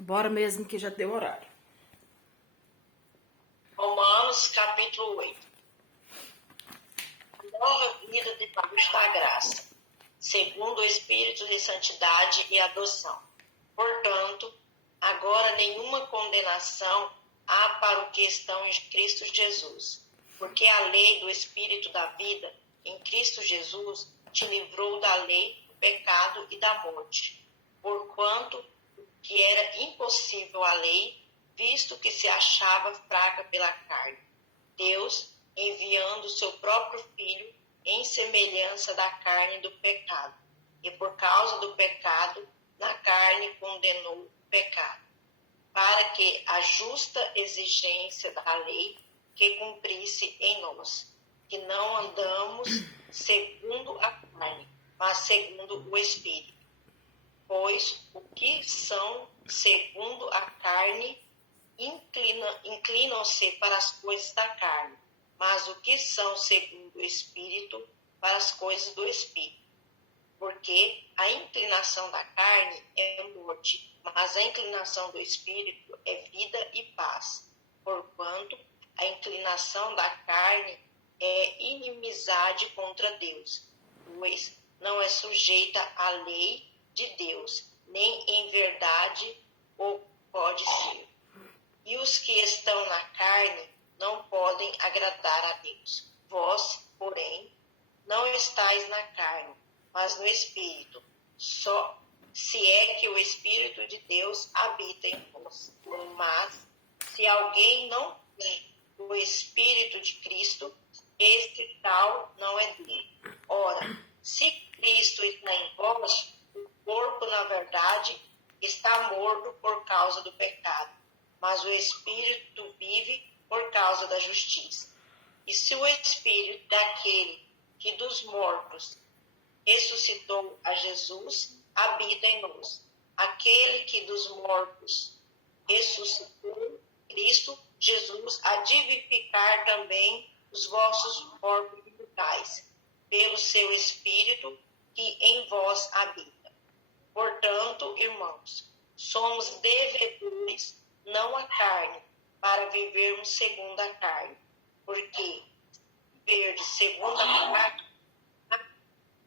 Bora mesmo que já deu horário. Romanos capítulo 8. Nova vida debaixo da graça, segundo o Espírito de santidade e adoção. Portanto, agora nenhuma condenação há para o que estão em Cristo Jesus, porque a lei do Espírito da vida em Cristo Jesus te livrou da lei do pecado e da morte, porquanto que era impossível a lei, visto que se achava fraca pela carne. Deus, enviando o seu próprio Filho em semelhança da carne do pecado, e por causa do pecado, na carne condenou o pecado, para que a justa exigência da lei que cumprisse em nós, que não andamos segundo a carne, mas segundo o Espírito. Pois o que são segundo a carne inclinam-se para as coisas da carne, mas o que são segundo o Espírito para as coisas do Espírito. Porque a inclinação da carne é morte, mas a inclinação do Espírito é vida e paz. Porquanto a inclinação da carne é inimizade contra Deus, pois não é sujeita à lei de Deus, nem em verdade o pode ser. E os que estão na carne não podem agradar a Deus. Vós, porém, não estáis na carne, mas no Espírito, só se é que o Espírito de Deus habita em vós. Mas, se alguém não tem o Espírito de Cristo, este tal não é dele. Ora, se Cristo está em vós, o corpo, na verdade, está morto por causa do pecado, mas o Espírito vive por causa da justiça. E se o Espírito daquele que dos mortos ressuscitou a Jesus habita em nós, aquele que dos mortos ressuscitou Cristo Jesus a vivificar também os vossos corpos mortais, pelo seu Espírito que em vós habita. Portanto, irmãos, somos devedores, não a carne, para vivermos segundo a carne. Porque viver segundo a carne,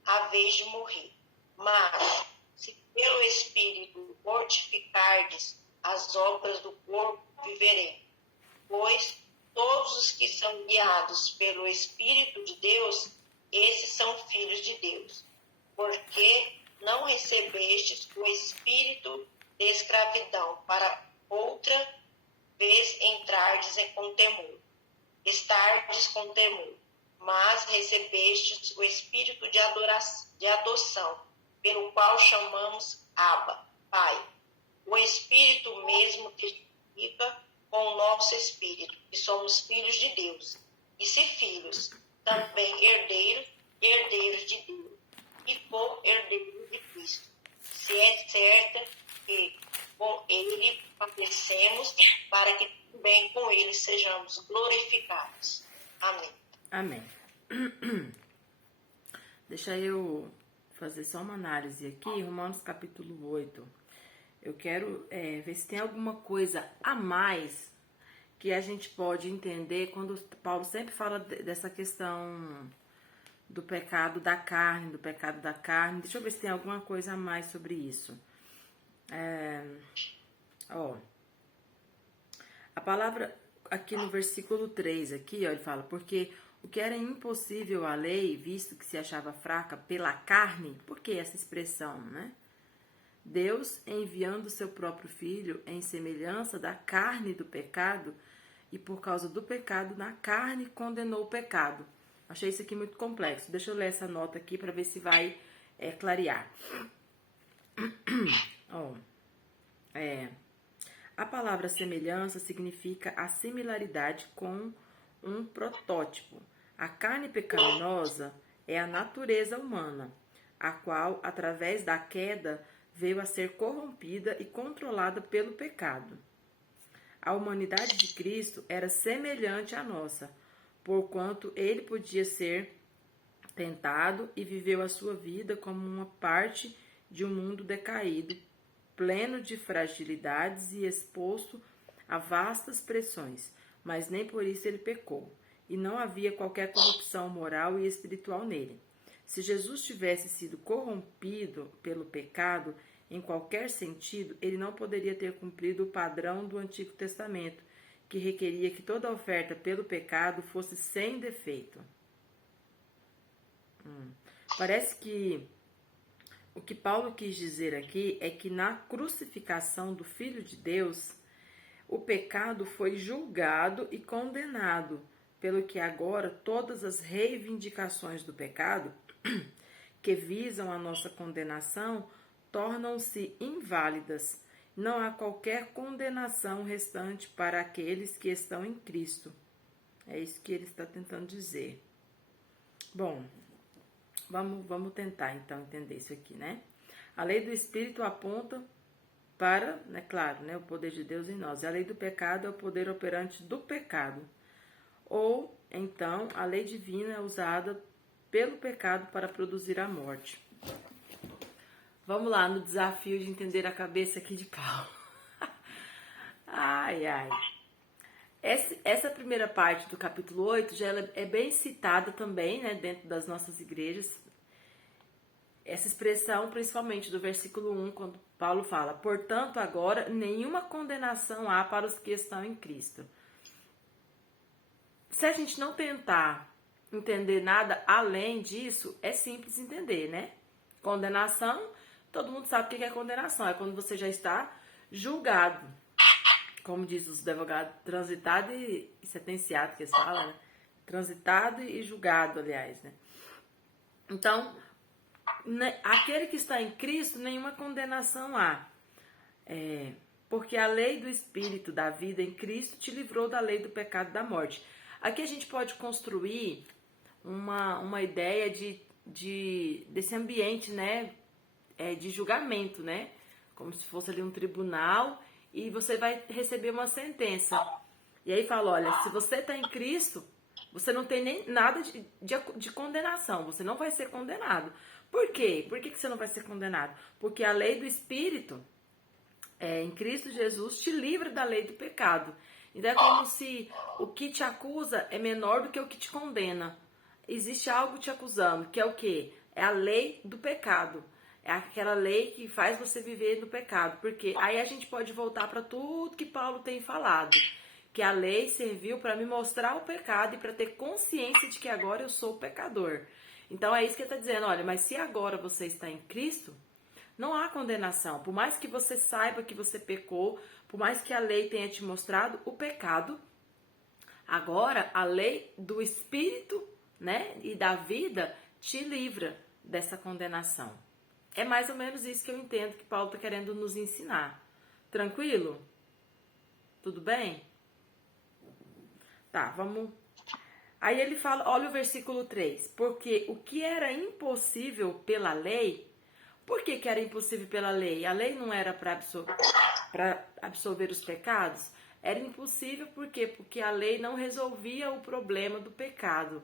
a vez de morrer. Mas, se pelo Espírito mortificardes as obras do corpo, viveremos. Pois todos os que são guiados pelo Espírito de Deus, esses são filhos de Deus. Porque não recebestes o espírito de escravidão para outra vez entrardes com temor, estardes com temor, mas recebestes o espírito de adoção, pelo qual chamamos Abba, Pai. O Espírito mesmo testifica com o nosso espírito, que somos filhos de Deus. E se filhos, também herdeiros e herdeiros de Deus, e co-herdeiros de Cristo. Se é certa que com ele padecemos, para que também com ele sejamos glorificados. Amém. Amém. Deixa eu fazer só uma análise aqui, Romanos capítulo 8. Eu quero ver se tem alguma coisa a mais que a gente pode entender quando Paulo sempre fala dessa questão do pecado da carne, Deixa eu ver se tem alguma coisa a mais sobre isso. A palavra aqui no versículo 3, aqui, ó, ele fala, porque o que era impossível à lei, visto que se achava fraca pela carne, por que essa expressão, né? Deus, enviando o seu próprio Filho em semelhança da carne do pecado, e por causa do pecado, na carne condenou o pecado. Achei isso aqui muito complexo. Deixa eu ler essa nota aqui para ver se vai clarear. A palavra semelhança significa a similaridade com um protótipo. A carne pecaminosa é a natureza humana, a qual, através da queda, veio a ser corrompida e controlada pelo pecado. A humanidade de Cristo era semelhante à nossa, porquanto ele podia ser tentado e viveu a sua vida como uma parte de um mundo decaído pleno de fragilidades e exposto a vastas pressões, mas nem por isso ele pecou. E não havia qualquer corrupção moral e espiritual nele. Se Jesus tivesse sido corrompido pelo pecado, em qualquer sentido, ele não poderia ter cumprido o padrão do Antigo Testamento, que requeria que toda oferta pelo pecado fosse sem defeito. Parece que o que Paulo quis dizer aqui é que na crucificação do Filho de Deus, o pecado foi julgado e condenado, pelo que agora todas as reivindicações do pecado que visam a nossa condenação tornam-se inválidas. Não há qualquer condenação restante para aqueles que estão em Cristo. É isso que ele está tentando dizer. Bom, vamos tentar então entender isso aqui, né? A lei do Espírito aponta para, claro, o poder de Deus em nós. A lei do pecado é o poder operante do pecado. Ou, então, a lei divina é usada pelo pecado para produzir a morte. Vamos lá no desafio de entender a cabeça aqui de Paulo. Ai. Essa primeira parte do capítulo 8 já é bem citada também, dentro das nossas igrejas. Essa expressão, principalmente do versículo 1, quando Paulo fala: portanto, agora nenhuma condenação há para os que estão em Cristo. Se a gente não tentar entender nada além disso, é simples entender, né? Condenação, todo mundo sabe o que é condenação. É quando você já está julgado. Como diz os advogados, transitado e sentenciado, que eles falam, né? Transitado e julgado, aliás, né? Então, aquele que está em Cristo, nenhuma condenação há. Porque a lei do Espírito da vida em Cristo te livrou da lei do pecado e da morte. Aqui a gente pode construir uma ideia desse ambiente, de julgamento, como se fosse ali um tribunal, e você vai receber uma sentença. E aí fala, olha, se você está em Cristo, você não tem nem nada de condenação, você não vai ser condenado. Por quê? Por que você não vai ser condenado? Porque a lei do Espírito, em Cristo Jesus, te livra da lei do pecado. Então é como se o que te acusa é menor do que o que te condena. Existe algo te acusando, que é o quê? É a lei do pecado. É aquela lei que faz você viver no pecado. Porque aí a gente pode voltar para tudo que Paulo tem falado. Que a lei serviu para me mostrar o pecado e para ter consciência de que agora eu sou pecador. Então é isso que ele está dizendo. Olha, mas se agora você está em Cristo, não há condenação. Por mais que você saiba que você pecou, por mais que a lei tenha te mostrado o pecado, agora a lei do Espírito, e da vida te livra dessa condenação. É mais ou menos isso que eu entendo que Paulo está querendo nos ensinar. Tranquilo? Tudo bem? Tá, vamos. Aí ele fala, olha o versículo 3. Porque o que era impossível pela lei. Por que era impossível pela lei? A lei não era para absolver os pecados? Era impossível por quê? Porque a lei não resolvia o problema do pecado.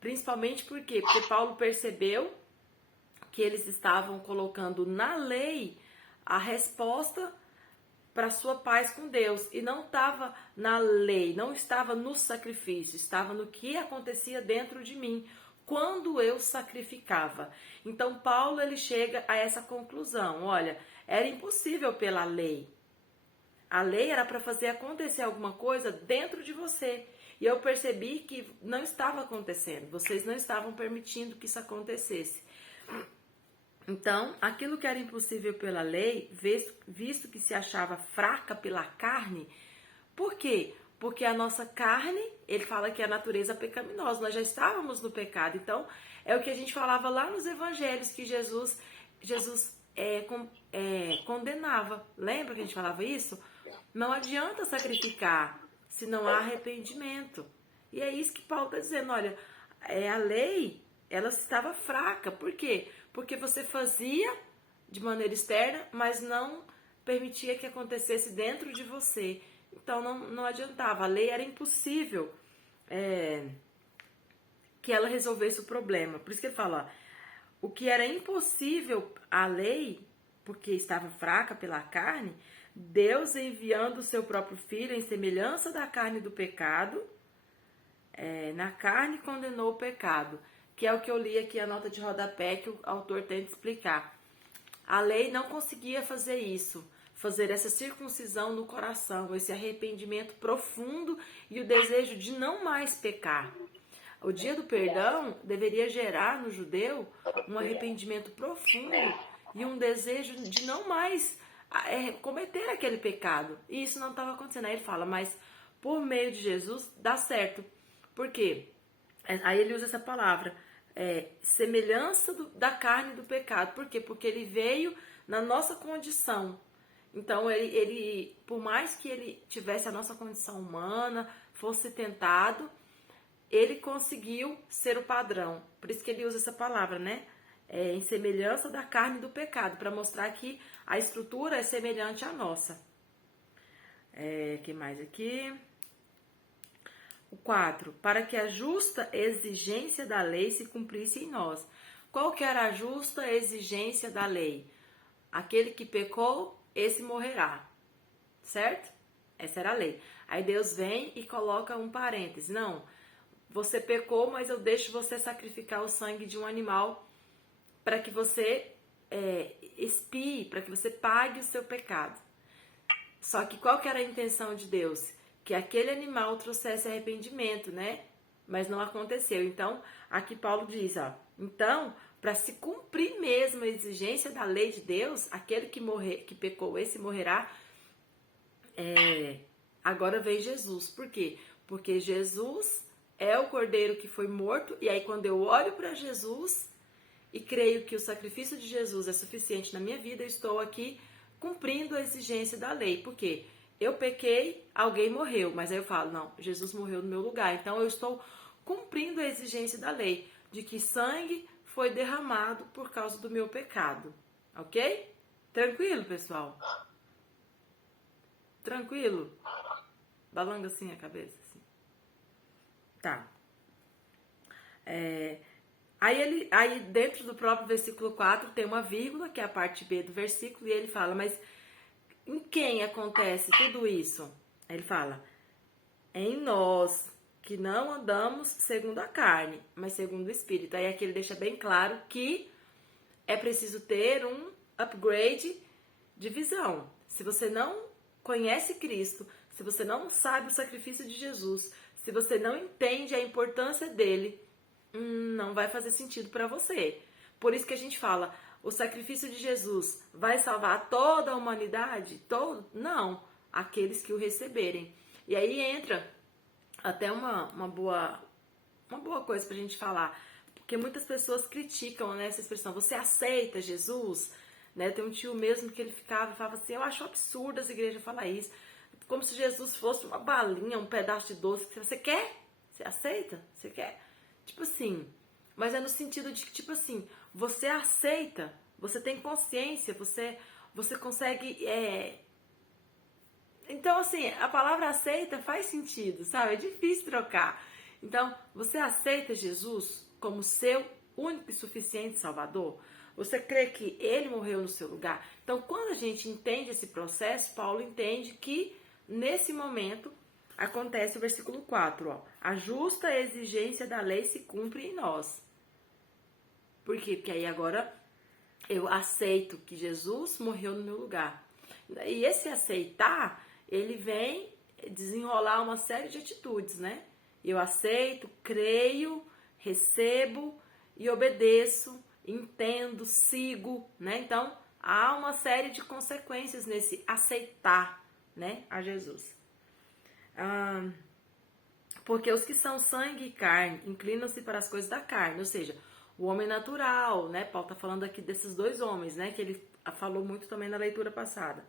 Principalmente por quê? Porque Paulo percebeu que eles estavam colocando na lei a resposta para sua paz com Deus. E não estava na lei, não estava no sacrifício, estava no que acontecia dentro de mim quando eu sacrificava. Então Paulo ele chega a essa conclusão. Olha, era impossível pela lei. A lei era para fazer acontecer alguma coisa dentro de você. E eu percebi que não estava acontecendo. Vocês não estavam permitindo que isso acontecesse. Então, aquilo que era impossível pela lei, visto que se achava fraca pela carne, por quê? Porque a nossa carne, ele fala que é a natureza pecaminosa, nós já estávamos no pecado. Então, é o que a gente falava lá nos evangelhos, que Jesus condenava. Lembra que a gente falava isso? Não adianta sacrificar se não há arrependimento. E é isso que Paulo está dizendo, olha, a lei, ela estava fraca. Por quê? Porque você fazia de maneira externa, mas não permitia que acontecesse dentro de você. Então não adiantava. A lei era impossível que ela resolvesse o problema. Por isso que ele fala, ó, o que era impossível a lei, porque estava fraca pela carne, Deus enviando o seu próprio Filho em semelhança da carne do pecado, na carne condenou o pecado, que é o que eu li aqui, a nota de rodapé que o autor tenta explicar. A lei não conseguia fazer isso, fazer essa circuncisão no coração, esse arrependimento profundo e o desejo de não mais pecar. O dia do perdão deveria gerar no judeu um arrependimento profundo e um desejo de não mais cometer aquele pecado. E isso não estava acontecendo. Aí ele fala, mas por meio de Jesus dá certo. Por quê? Aí ele usa essa palavra, semelhança da carne do pecado. Por quê? Porque ele veio na nossa condição. Então, ele, por mais que ele tivesse a nossa condição humana, fosse tentado, ele conseguiu ser o padrão. Por isso que ele usa essa palavra, né? Em semelhança da carne do pecado, para mostrar que a estrutura é semelhante à nossa. Que mais aqui? O 4. Para que a justa exigência da lei se cumprisse em nós. Qual que era a justa exigência da lei? Aquele que pecou, esse morrerá. Certo? Essa era a lei. Aí Deus vem e coloca um parêntese. Não, você pecou, mas eu deixo você sacrificar o sangue de um animal para que você expie, para que você pague o seu pecado. Só que qual que era a intenção de Deus? Que aquele animal trouxesse arrependimento, né? Mas não aconteceu. Então, aqui Paulo diz, ó, então, para se cumprir mesmo a exigência da lei de Deus, aquele que pecou, esse morrerá. Agora vem Jesus. Por quê? Porque Jesus é o cordeiro que foi morto, e aí quando eu olho para Jesus e creio que o sacrifício de Jesus é suficiente na minha vida, eu estou aqui cumprindo a exigência da lei. Por quê? Eu pequei, alguém morreu, mas aí eu falo, não, Jesus morreu no meu lugar. Então eu estou cumprindo a exigência da lei, de que sangue foi derramado por causa do meu pecado. Ok? Tranquilo, pessoal? Tranquilo? Balanga assim a cabeça, assim. Tá. Aí dentro do próprio versículo 4 tem uma vírgula, que é a parte B do versículo, e ele fala, mas em quem acontece tudo isso? Aí ele fala, em nós, que não andamos segundo a carne, mas segundo o Espírito. Aí aqui ele deixa bem claro que é preciso ter um upgrade de visão. Se você não conhece Cristo, se você não sabe o sacrifício de Jesus, se você não entende a importância dele, não vai fazer sentido para você. Por isso que a gente fala, o sacrifício de Jesus vai salvar toda a humanidade? Não, aqueles que o receberem. E aí entra até uma boa coisa pra gente falar, porque muitas pessoas criticam, né, essa expressão, você aceita Jesus? Né? Tem um tio mesmo que ele falava assim, eu acho absurdo as igrejas falar isso, como se Jesus fosse uma balinha, um pedaço de doce que você quer? Você aceita? Você quer? Tipo assim, mas é no sentido de que, tipo assim, você aceita, você tem consciência, você consegue... Então, assim, a palavra aceita faz sentido, sabe? É difícil trocar. Então, você aceita Jesus como seu único e suficiente Salvador? Você crê que Ele morreu no seu lugar? Então, quando a gente entende esse processo, Paulo entende que, nesse momento, acontece o versículo 4, ó. A justa exigência da lei se cumpre em nós. Por quê? Porque aí agora eu aceito que Jesus morreu no meu lugar. E esse aceitar, ele vem desenrolar uma série de atitudes, né? Eu aceito, creio, recebo e obedeço, entendo, sigo, né? Então, há uma série de consequências nesse aceitar, né, a Jesus. Porque os que são sangue e carne inclinam-se para as coisas da carne, ou seja, o homem natural, né? Paulo está falando aqui desses dois homens, né? Que ele falou muito também na leitura passada.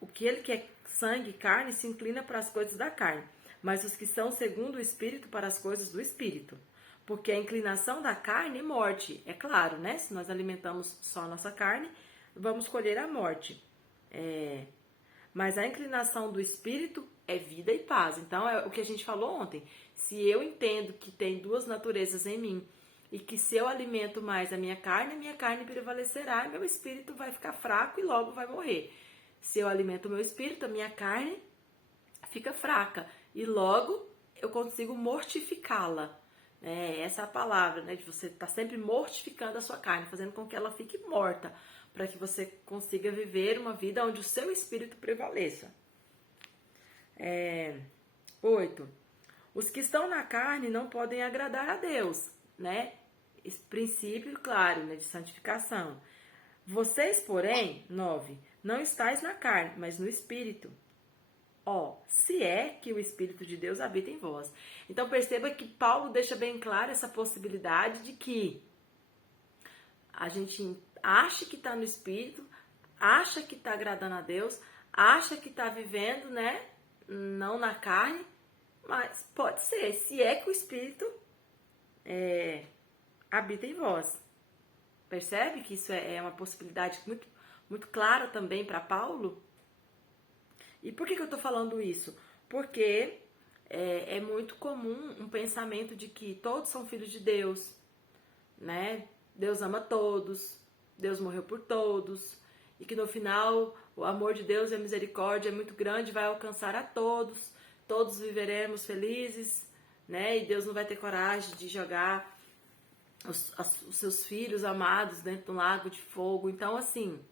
O que ele que é sangue e carne se inclina para as coisas da carne, mas os que são segundo o Espírito para as coisas do Espírito. Porque a inclinação da carne é morte, é claro, né? Se nós alimentamos só a nossa carne, vamos colher a morte. Mas a inclinação do Espírito é vida e paz. Então, é o que a gente falou ontem. Se eu entendo que tem duas naturezas em mim e que se eu alimento mais a minha carne prevalecerá, e meu espírito vai ficar fraco e logo vai morrer. Se eu alimento o meu espírito, a minha carne fica fraca e logo eu consigo mortificá-la. Essa é a palavra, né? De você estar sempre mortificando a sua carne, fazendo com que ela fique morta, para que você consiga viver uma vida onde o seu espírito prevaleça. 8. Os que estão na carne não podem agradar a Deus, né? Esse princípio, claro, né, de santificação. Vocês, porém, 9, não estáis na carne, mas no espírito. Se é que o Espírito de Deus habita em vós. Então perceba que Paulo deixa bem claro essa possibilidade de que a gente acha que está no Espírito, acha que está agradando a Deus, acha que está vivendo, né? Não na carne, mas pode ser, se é que o Espírito habita em vós. Percebe que isso é uma possibilidade muito, muito clara também para Paulo? E por que eu estou falando isso? Porque é muito comum um pensamento de que todos são filhos de Deus, né? Deus ama todos, Deus morreu por todos, e que no final o amor de Deus e a misericórdia é muito grande, vai alcançar a todos, todos viveremos felizes, né? E Deus não vai ter coragem de jogar os seus filhos amados dentro de um lago de fogo. Então, assim,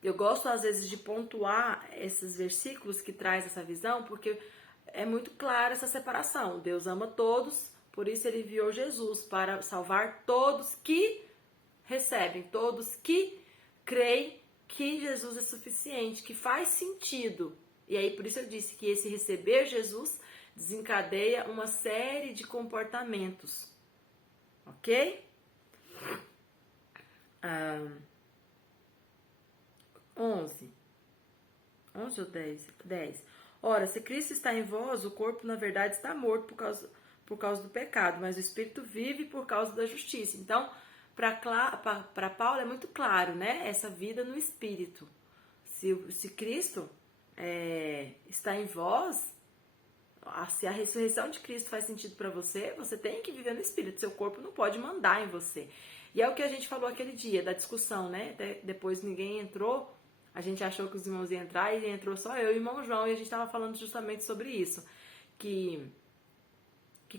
eu gosto às vezes de pontuar esses versículos que traz essa visão, porque é muito clara essa separação. Deus ama todos, por isso ele enviou Jesus para salvar todos que recebem, todos que creem que Jesus é suficiente, que faz sentido. E aí por isso eu disse que esse receber Jesus desencadeia uma série de comportamentos. Ok? 11 ou 10. Ora, se Cristo está em vós, o corpo na verdade está morto por causa do pecado, mas o espírito vive por causa da justiça. Então, para Paulo é muito claro, né? Essa vida no espírito. Se Cristo está em vós, se a ressurreição de Cristo faz sentido para você, você tem que viver no espírito. Seu corpo não pode mandar em você. E é o que a gente falou aquele dia, da discussão, né? Depois ninguém entrou. A gente achou que os irmãos iam entrar e entrou só eu e o irmão João, e a gente estava falando justamente sobre isso. Que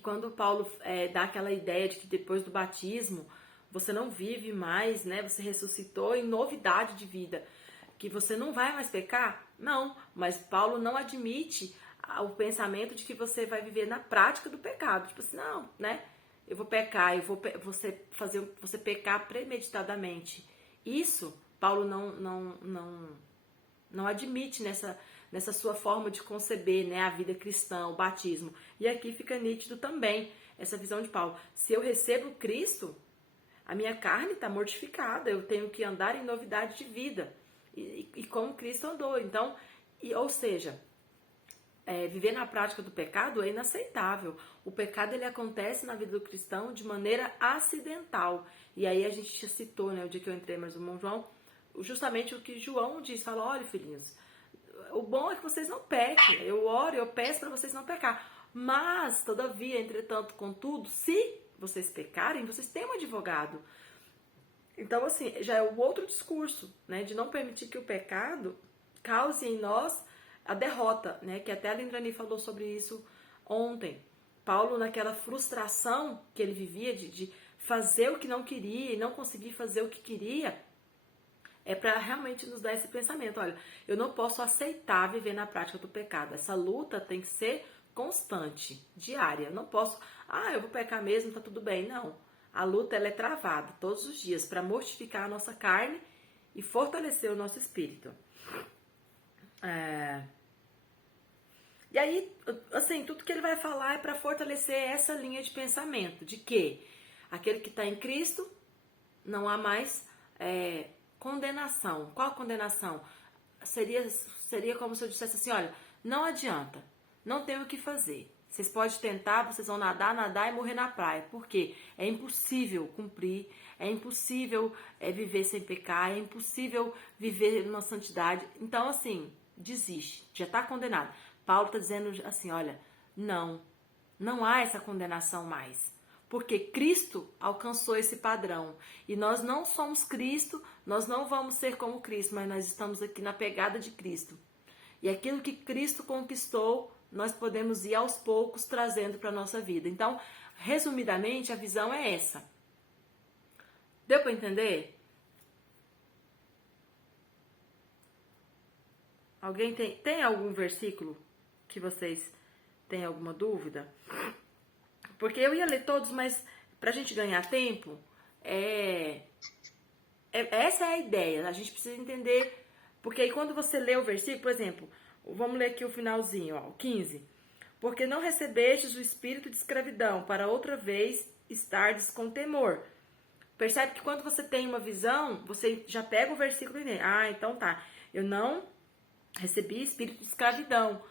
quando Paulo dá aquela ideia de que depois do batismo você não vive mais, né? Você ressuscitou em novidade de vida. Que você não vai mais pecar? Não, mas Paulo não admite o pensamento de que você vai viver na prática do pecado. Tipo assim, não, né? Eu vou pecar, você pecar premeditadamente. Isso Paulo não admite nessa sua forma de conceber, né, a vida cristã, o batismo. E aqui fica nítido também essa visão de Paulo. Se eu recebo Cristo, a minha carne está mortificada, eu tenho que andar em novidade de vida. E como Cristo andou. Então, ou seja, viver na prática do pecado é inaceitável. O pecado ele acontece na vida do cristão de maneira acidental. E aí a gente já citou, né, o dia que eu entrei, mas o irmão João, justamente o que João diz, fala, olha filhinhos, o bom é que vocês não pequem, eu oro, eu peço para vocês não pecar, mas todavia, entretanto, contudo, se vocês pecarem, vocês têm um advogado. Então assim, já é o outro discurso, né, de não permitir que o pecado cause em nós a derrota, né, que até a Lindrani falou sobre isso ontem. Paulo, naquela frustração que ele vivia de fazer o que não queria e não conseguir fazer o que queria, é para realmente nos dar esse pensamento. Olha, eu não posso aceitar viver na prática do pecado. Essa luta tem que ser constante, diária. Eu não posso, eu vou pecar mesmo, tá tudo bem. Não. A luta ela é travada todos os dias para mortificar a nossa carne e fortalecer o nosso espírito. E aí, assim, tudo que ele vai falar é para fortalecer essa linha de pensamento, de que aquele que está em Cristo não há mais condenação. Qual condenação? Seria como se eu dissesse assim, olha, não adianta, não tem o que fazer. Vocês podem tentar, vocês vão nadar e morrer na praia. Por quê? É impossível cumprir, é impossível viver sem pecar, é impossível viver numa santidade. Então, assim, desiste, já está condenado. Paulo está dizendo assim, olha, não há essa condenação mais. Porque Cristo alcançou esse padrão. E nós não somos Cristo, nós não vamos ser como Cristo, mas nós estamos aqui na pegada de Cristo. E aquilo que Cristo conquistou, nós podemos ir aos poucos trazendo para a nossa vida. Então, resumidamente, a visão é essa. Deu para entender? Alguém tem algum versículo que vocês têm alguma dúvida? Porque eu ia ler todos, mas para a gente ganhar tempo, essa é a ideia. A gente precisa entender, porque aí quando você lê o versículo, por exemplo, vamos ler aqui o finalzinho, ó, o 15. Porque não recebestes o espírito de escravidão, para outra vez estardes com temor. Percebe que quando você tem uma visão, você já pega o versículo e lê. Ah, então tá. Eu não recebi espírito de escravidão.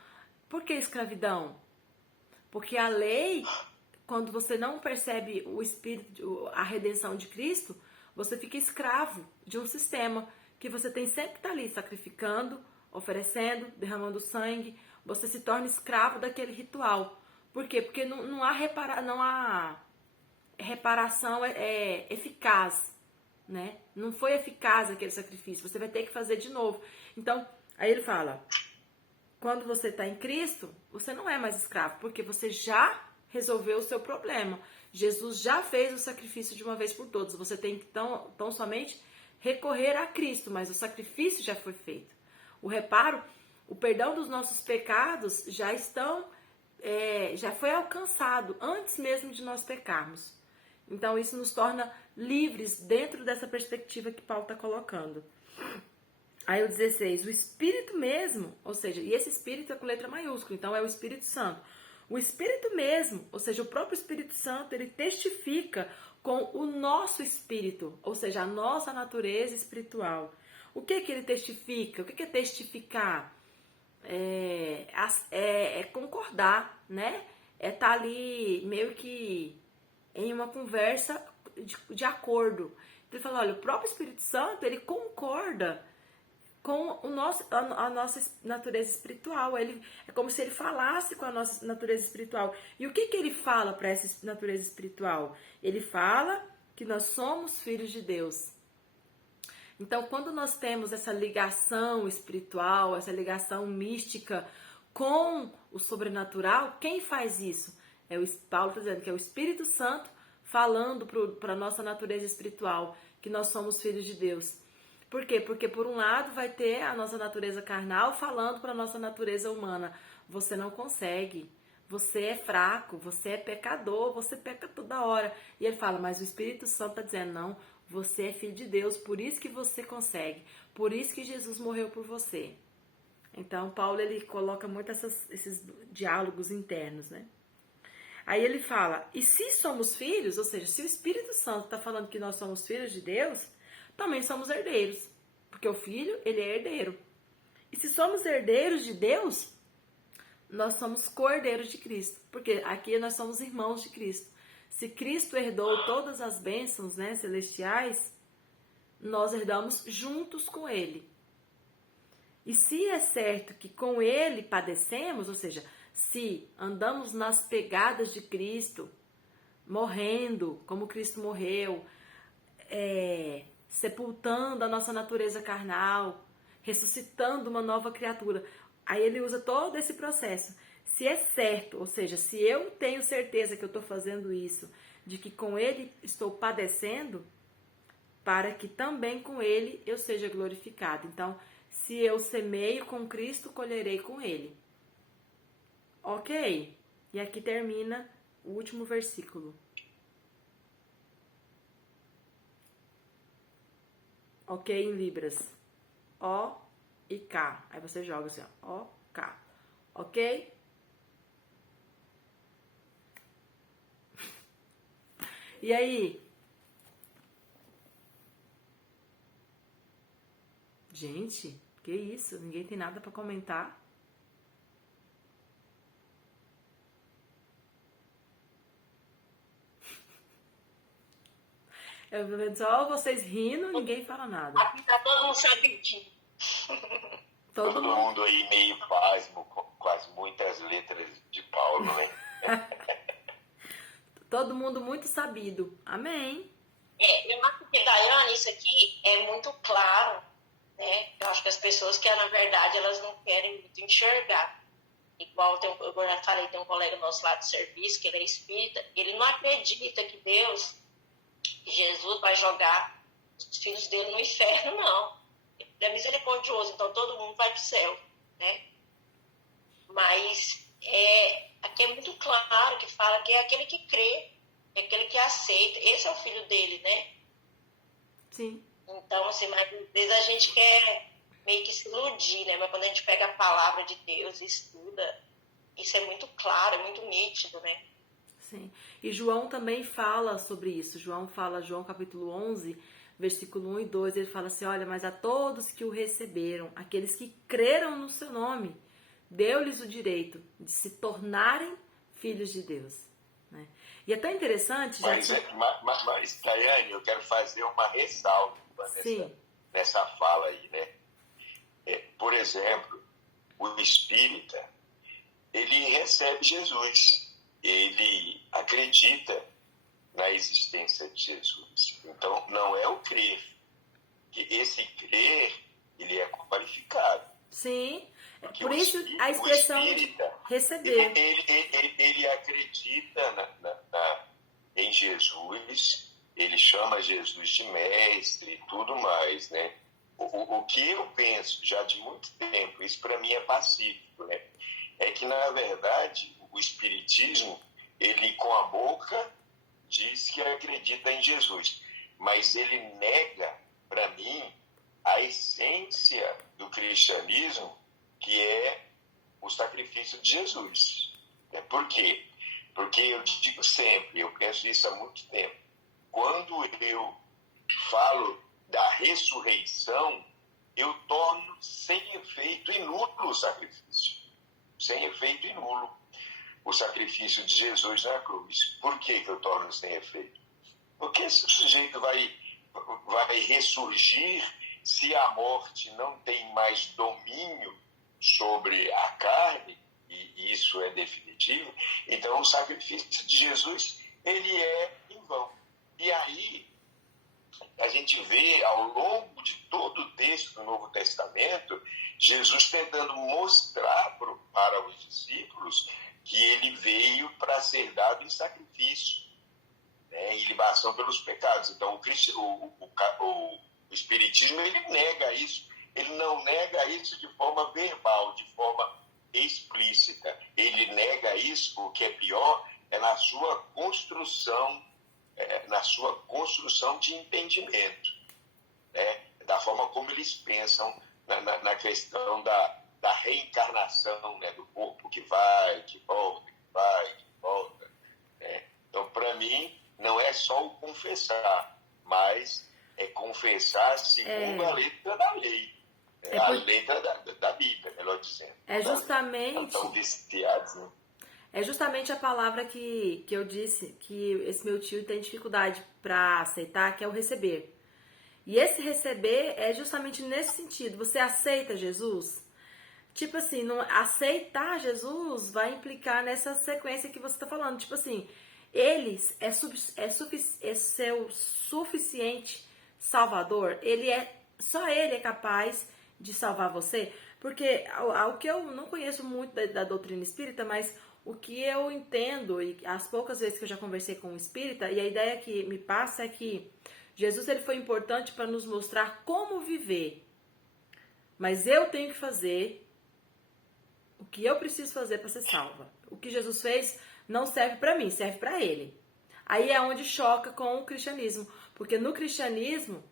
Por que escravidão? Porque a lei, quando você não percebe o espírito, a redenção de Cristo, você fica escravo de um sistema que você tem sempre que estar ali sacrificando, oferecendo, derramando sangue. Você se torna escravo daquele ritual. Por quê? Porque não há reparação eficaz, né? Não foi eficaz aquele sacrifício. Você vai ter que fazer de novo. Então, aí ele fala, quando você está em Cristo, você não é mais escravo, porque você já resolveu o seu problema. Jesus já fez o sacrifício de uma vez por todas. Você tem que tão somente recorrer a Cristo, mas o sacrifício já foi feito. O reparo, o perdão dos nossos pecados já foi alcançado antes mesmo de nós pecarmos. Então isso nos torna livres dentro dessa perspectiva que Paulo está colocando. Aí o 16, o Espírito mesmo, ou seja, e esse Espírito é com letra maiúscula, então é o Espírito Santo. O Espírito mesmo, ou seja, o próprio Espírito Santo, ele testifica com o nosso espírito, ou seja, a nossa natureza espiritual. O que ele testifica? O que é testificar? É concordar, né? É estar ali meio que em uma conversa de acordo. Ele fala, olha, o próprio Espírito Santo, ele concorda com a nossa natureza espiritual. É como se ele falasse com a nossa natureza espiritual. E o que ele fala para essa natureza espiritual? Ele fala que nós somos filhos de Deus. Então, quando nós temos essa ligação espiritual, essa ligação mística com o sobrenatural, quem faz isso? Paulo está dizendo que é o Espírito Santo falando para a nossa natureza espiritual, que nós somos filhos de Deus. Por quê? Porque por um lado vai ter a nossa natureza carnal falando para a nossa natureza humana. Você não consegue, você é fraco, você é pecador, você peca toda hora. E ele fala, mas o Espírito Santo está dizendo, não, você é filho de Deus, por isso que você consegue, por isso que Jesus morreu por você. Então Paulo ele coloca muito esses diálogos internos, né? Aí ele fala, e se somos filhos, ou seja, se o Espírito Santo está falando que nós somos filhos de Deus, também somos herdeiros, porque o filho, ele é herdeiro. E se somos herdeiros de Deus, nós somos co-herdeiros de Cristo, porque aqui nós somos irmãos de Cristo. Se Cristo herdou todas as bênçãos, né, celestiais, nós herdamos juntos com Ele. E se é certo que com Ele padecemos, ou seja, se andamos nas pegadas de Cristo, morrendo como Cristo morreu, sepultando a nossa natureza carnal, ressuscitando uma nova criatura. Aí ele usa todo esse processo. Se é certo, ou seja, se eu tenho certeza que eu estou fazendo isso, de que com ele estou padecendo, para que também com ele eu seja glorificado. Então, se eu semeio com Cristo, colherei com ele. Ok? E aqui termina o último versículo. Ok em Libras. O e K. Aí você joga assim, ó. O, K. Ok? E aí? Gente, que isso? Ninguém tem nada pra comentar? Eu tô vendo só vocês rindo, ninguém fala nada. Aqui tá todo mundo sabidinho. Todo mundo aí meio pasmo com as muitas letras de Paulo, né? Todo mundo muito sabido. Amém. Eu acho que, Daiane, isso aqui é muito claro, né? Eu acho que as pessoas que, na verdade, elas não querem muito enxergar. Igual eu já falei, tem um colega nosso lá do serviço, que ele é espírita, ele não acredita que Deus, que Jesus vai jogar os filhos dele no inferno, não. Ele é misericordioso, então todo mundo vai pro céu, né? Mas aqui é muito claro que fala que é aquele que crê, é aquele que aceita. Esse é o filho dele, né? Sim. Então, assim, mas às vezes a gente quer meio que se iludir, né? Mas quando a gente pega a palavra de Deus e estuda, isso é muito claro, é muito nítido, né? Sim. E João também fala sobre isso. João capítulo 11, versículo 1 e 2, ele fala assim, olha, mas a todos que o receberam, aqueles que creram no seu nome, deu-lhes o direito de se tornarem filhos de Deus. Né? E é tão interessante... Mas, Tayane, eu quero fazer uma ressalva nessa fala aí, né? Por exemplo, o espírita, ele recebe Jesus, ele acredita na existência de Jesus. Então, não é o crer, que esse crer, ele é qualificado. Sim, porque por isso a expressão espírita, receber. Ele acredita em Jesus, ele chama Jesus de mestre e tudo mais, né? O que eu penso já de muito tempo, isso para mim é pacífico, né? É que, na verdade, o espiritismo, ele com a boca diz que acredita em Jesus, mas ele nega, para mim, a essência do cristianismo, que é o sacrifício de Jesus. Por quê? Porque eu digo sempre, eu penso isso há muito tempo, quando eu falo da ressurreição, eu torno sem efeito e nulo o sacrifício. Sem efeito e nulo o sacrifício de Jesus na cruz. Por que eu torno sem efeito? Porque esse sujeito vai ressurgir se a morte não tem mais domínio sobre a carne, e isso é definitivo. Então o sacrifício de Jesus, ele é em vão. E aí a gente vê ao longo de todo o texto do Novo Testamento, Jesus tentando mostrar para os discípulos que ele veio para ser dado em sacrifício, né, em libação pelos pecados. Então o Espiritismo, ele nega isso. Ele não nega isso de forma verbal, de forma explícita. Ele nega isso, o que é pior, é na sua construção de entendimento, né? Da forma como eles pensam na questão da reencarnação, né? Do corpo que vai, que volta, que vai, que volta, né? Então, para mim, não é só o confessar, mas é confessar segundo a letra da lei, a letra da Bíblia, melhor dizendo. É justamente... Estão viciados, né? É justamente a palavra que eu disse que esse meu tio tem dificuldade para aceitar, que é o receber. E esse receber é justamente nesse sentido. Você aceita Jesus? Tipo assim, não, aceitar Jesus vai implicar nessa sequência que você está falando. Tipo assim, ele é seu suficiente salvador. Só ele é capaz de salvar você. Porque o que eu não conheço muito da doutrina espírita, mas o que eu entendo, e as poucas vezes que eu já conversei com um espírita, e a ideia que me passa é que Jesus ele foi importante para nos mostrar como viver. Mas eu tenho que fazer o que eu preciso fazer para ser salva. O que Jesus fez não serve para mim, serve para ele. Aí é onde choca com o cristianismo. Porque no cristianismo,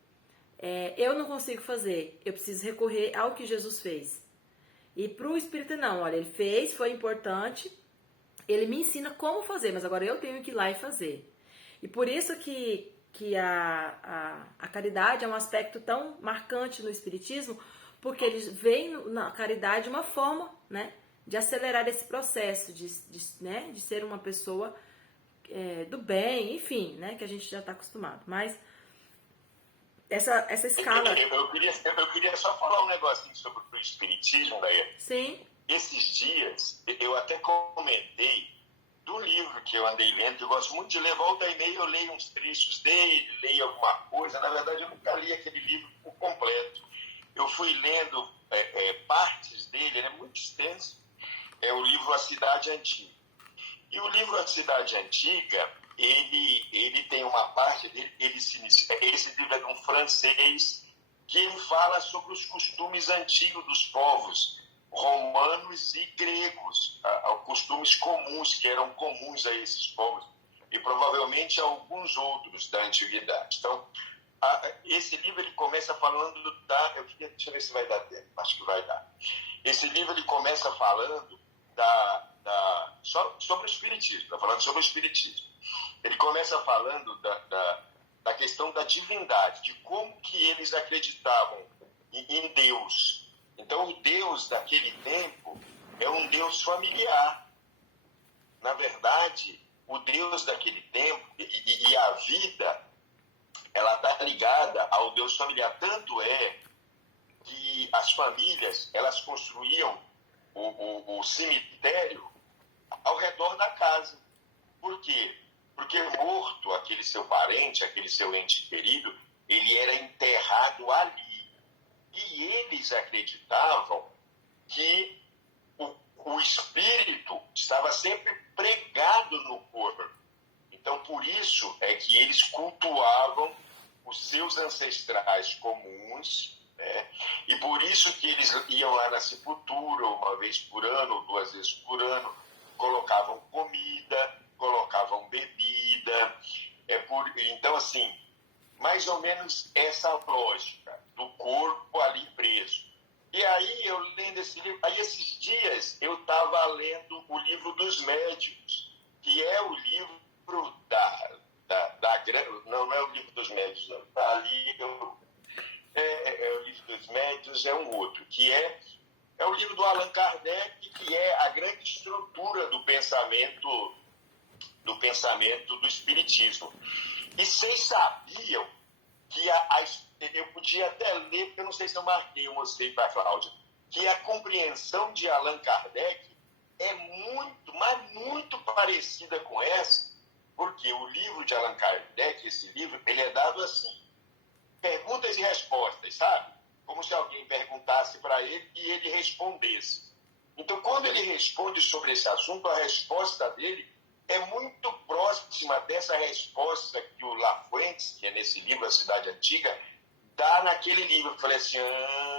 eu não consigo fazer. Eu preciso recorrer ao que Jesus fez. E para o espírita não, olha, ele fez, foi importante, ele me ensina como fazer, mas agora eu tenho que ir lá e fazer. E por isso que a caridade é um aspecto tão marcante no espiritismo, porque eles veem na caridade uma forma, né, de acelerar esse processo, de ser uma pessoa do bem, enfim, né, que a gente já está acostumado. Mas essa escala... Eu queria só falar um negocinho sobre o espiritismo, Daiane. Sim. Esses dias, eu até comentei do livro que eu andei lendo, que eu gosto muito de ler, volta e meia eu leio uns trechos dele, leio alguma coisa. Na verdade, eu nunca li aquele livro por completo. Eu fui lendo partes dele, ele é muito extenso. É o livro A Cidade Antiga. E o livro A Cidade Antiga, ele tem uma parte dele, esse livro é de um francês, que ele fala sobre os costumes antigos dos povos romanos e gregos, costumes comuns, que eram comuns a esses povos, e provavelmente a alguns outros da antiguidade. Então, esse livro ele começa falando deixa eu ver se vai dar tempo, acho que vai dar. Esse livro ele começa falando sobre o Espiritismo, está falando sobre o Espiritismo. Ele começa falando da questão da divindade, de como que eles acreditavam em Deus. Então, o Deus daquele tempo é um Deus familiar. Na verdade, o Deus daquele tempo e a vida, ela está ligada ao Deus familiar. Tanto é que as famílias, elas construíam o cemitério ao redor da casa. Por quê? Porque morto aquele seu parente, aquele seu ente querido, ele era enterrado ali. E eles acreditavam que o espírito estava sempre pregado no corpo. Então, por isso é que eles cultuavam os seus ancestrais comuns, né? E por isso que eles iam lá na sepultura uma vez por ano, ou 2 vezes por ano, colocavam comida, colocavam bebida. Então, assim, mais ou menos essa lógica do corpo ali preso. E aí, eu lendo esse livro, aí esses dias eu estava lendo o livro dos médiuns, que é o livro não é o livro dos médiuns, não. Ali o livro dos médiuns é um outro, que é o livro do Allan Kardec, que é a grande estrutura do pensamento do Espiritismo. E vocês sabiam que eu podia até ler, porque eu não sei se eu marquei, eu mostrei para a Cláudia, que a compreensão de Allan Kardec é muito, mas muito parecida com essa, porque o livro de Allan Kardec, esse livro, ele é dado assim, perguntas e respostas, sabe? Como se alguém perguntasse para ele e ele respondesse. Então, quando ele responde sobre esse assunto, a resposta dele é muito próxima dessa resposta que o Lafuentes, que é nesse livro A Cidade Antiga, dá naquele livro. Eu falei assim,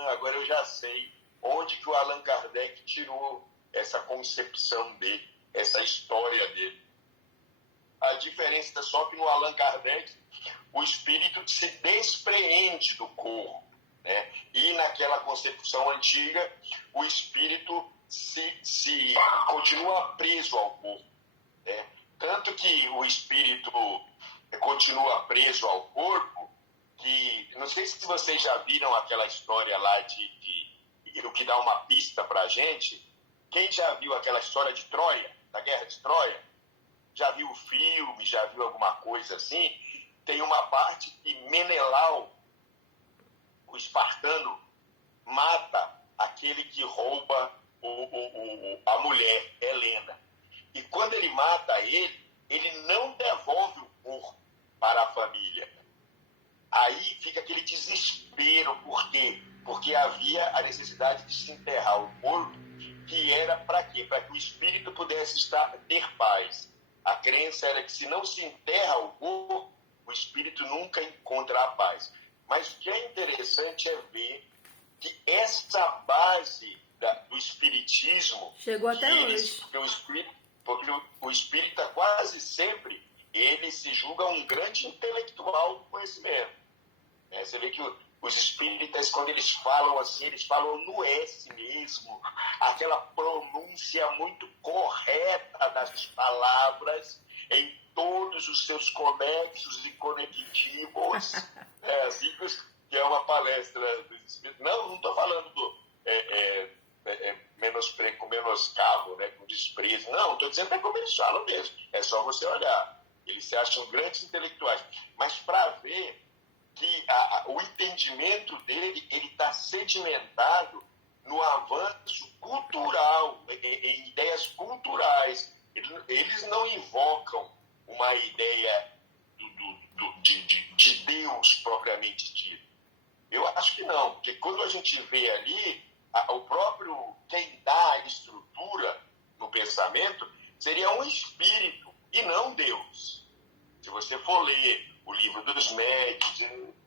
agora eu já sei onde que o Allan Kardec tirou essa concepção dele, essa história dele. A diferença é só que no Allan Kardec o espírito se despreende do corpo, né? E naquela concepção antiga o espírito se continua preso ao corpo, né? Tanto que o espírito continua preso ao corpo, que não sei se vocês já viram aquela história lá o que dá uma pista pra gente. Quem já viu aquela história de Troia, da Guerra de Troia? Já viu o filme, já viu alguma coisa assim? Tem uma parte que Menelau, o espartano, mata aquele que rouba a mulher, Helena. E quando ele mata ele não devolve o corpo para a família. Aí fica aquele desespero. Por quê? Porque havia a necessidade de se enterrar o corpo, que era para quê? Para que o espírito pudesse ter paz. A crença era que se não se enterra o corpo, o espírito nunca encontra a paz. Mas o que é interessante é ver que essa base do espiritismo... Chegou até hoje. Porque o espírita quase sempre ele se julga um grande intelectual do conhecimento. Você vê que os espíritas, quando eles falam assim, eles falam no S mesmo, aquela pronúncia muito correta das palavras em todos os seus conexos e conectivos. Assim que é uma palestra dos espíritos. Não estou falando com menoscabo, né, com desprezo. Não, estou dizendo que é como eles falam mesmo. É só você olhar. Eles se acham grandes intelectuais. Mas para ver que o entendimento dele está sedimentado no avanço cultural, em ideias culturais. eles não invocam uma ideia de Deus propriamente dito. Eu acho que não, porque quando a gente vê ali, o próprio quem dá a estrutura no pensamento seria um espírito e não Deus. Se você for ler o livro dos médios,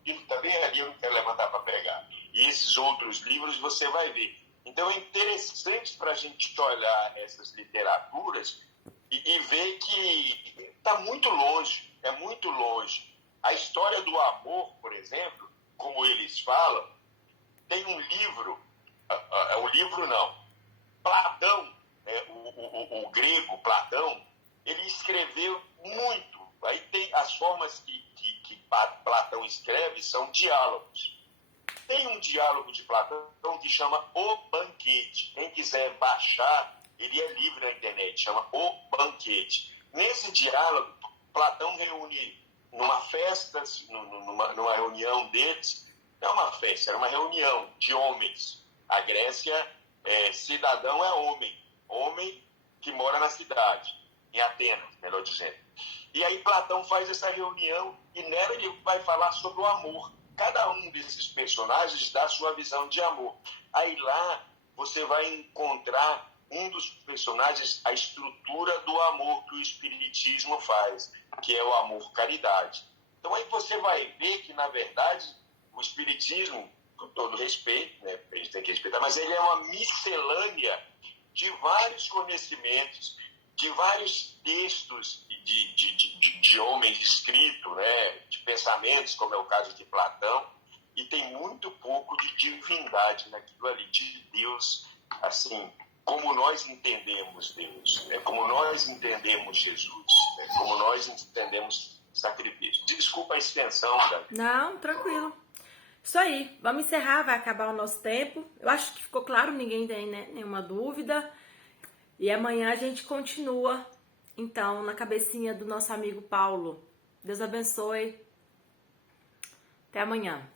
ele também ali eu não quero levantar para pegar, e esses outros livros você vai ver. Então é interessante para a gente olhar essas literaturas e ver que está muito longe, é muito longe. A história do amor, por exemplo, como eles falam, tem um livro, Platão, o grego Platão, ele escreveu muito. Aí tem as formas que Platão escreve, são diálogos. Tem um diálogo de Platão que chama O Banquete. Quem quiser baixar, ele é livre na internet, chama O Banquete. Nesse diálogo, Platão reúne numa festa, numa reunião deles, não é uma festa, era uma reunião de homens. A Grécia, cidadão é homem que mora na cidade, em Atenas, melhor dizendo. E aí Platão faz essa reunião e nela ele vai falar sobre o amor. Cada um desses personagens dá a sua visão de amor. Aí lá você vai encontrar um dos personagens, a estrutura do amor que o Espiritismo faz, que é o amor-caridade. Então aí você vai ver que, na verdade, o Espiritismo, com todo respeito, né, a gente tem que respeitar, mas ele é uma miscelânea de vários conhecimentos, de vários textos de homens escritos, né, de pensamentos, como é o caso de Platão, e tem muito pouco de divindade naquilo ali, de Deus, assim, como nós entendemos Deus, né, como nós entendemos Jesus, né, como nós entendemos sacrifício. Desculpa a extensão, Davi. Não, tranquilo. Isso aí, vamos encerrar, vai acabar o nosso tempo. Eu acho que ficou claro, ninguém tem, né, nenhuma dúvida. E amanhã a gente continua, então, na cabecinha do nosso amigo Paulo. Deus abençoe. Até amanhã.